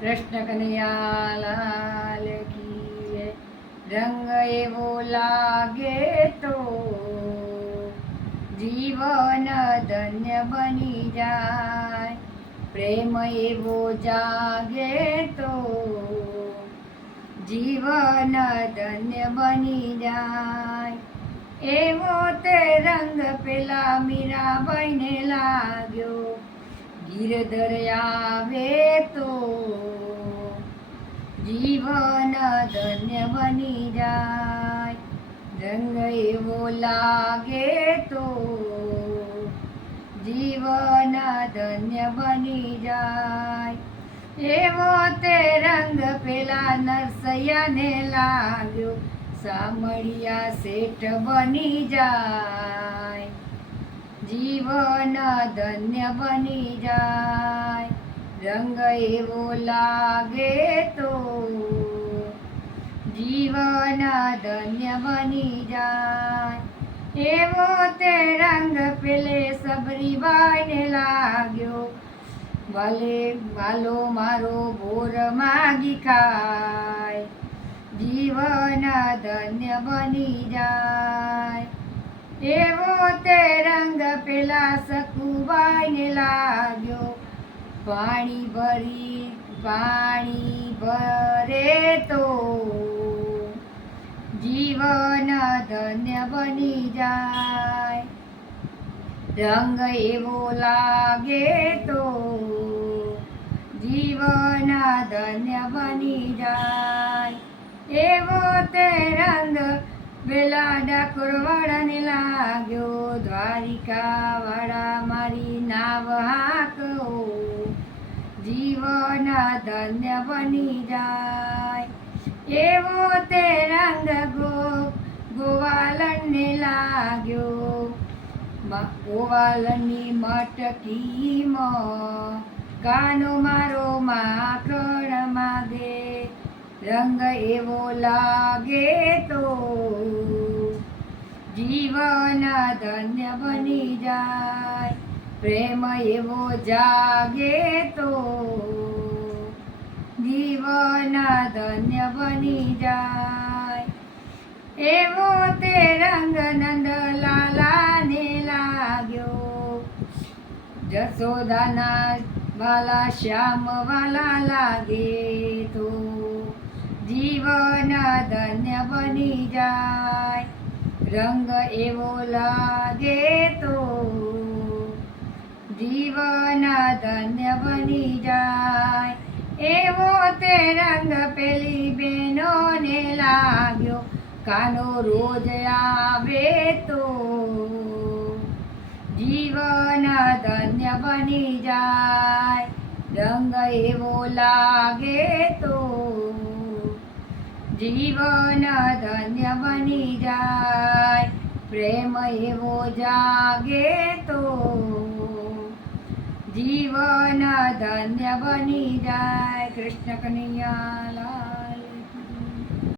કૃષ્ણ કનૈયાલાલ કી રંગ એવો લાગે તો જીવન ધન્ય બની જાય. પ્રેમ એવો જાગે તો જીવન ધન્ય બની જાય. એવો તે રંગ પેલા મીરાબાઈને લાગ્યો ગીરધર આવે તો જીવન ધન્ય બની જાય રંગ એવો લાગે તો જીવન ધન્ય બની જાય એવો તે રંગ પેલા નરસૈયાને લાગ્યો સામળિયા શેઠ બની જાય જીવન ધન્ય બની જાય. રંગ એવો લાગે તો જીવન ધન્ય બની જાય. એવો તે રંગ પેલે સબરીબાઈને લાગ્યો. ભલે વાલો મારો બોર માગી ખાય. જીવન ધન્ય બની જાય. એવો તે રંગ પેલા સકુબાઈને લાગ્યો. પાણી ભરી, પાણી ભરે તો જીવન ધન્ય બની જાય. રંગ એવો લાગે તો જીવન ધન્ય બની જાય. એવો તે રંગ વેલા ડાકોરવાળાને લાગ્યો દ્વારિકા વાળા મારી નાવ હાકો જીવન ધન્ય બની જાય, એવો તે રંગ ગો ગોવાલનને લાગ્યો ગોવાલની મટકીમાં કાનો મારો માખણ માગે, રંગ એવો લાગે તો. જીવન ધન્ય બની જાય, પ્રેમ એવો જાગે તો જીવન ધન્ય બની જાય. એવો તે રંગ નંદલાલાને લાગ્યો. જસોદાના વાલા શ્યામ વાલા લાગે તો જીવન ધન્ય બની જાય. રંગ એવો લાગે તો જીવન ધન્ય બની જાય એવો તે રંગ પેલી બહેનોને લાગ્યો કાનો રોજ આવે તો જીવન ધન્ય બની જાય રંગ એવો લાગે તો જીવન ધન્ય બની જાય પ્રેમ એવો જાગે તો જીવન ધન્ય બની જાય. કૃષ્ણ કનૈયા લાલ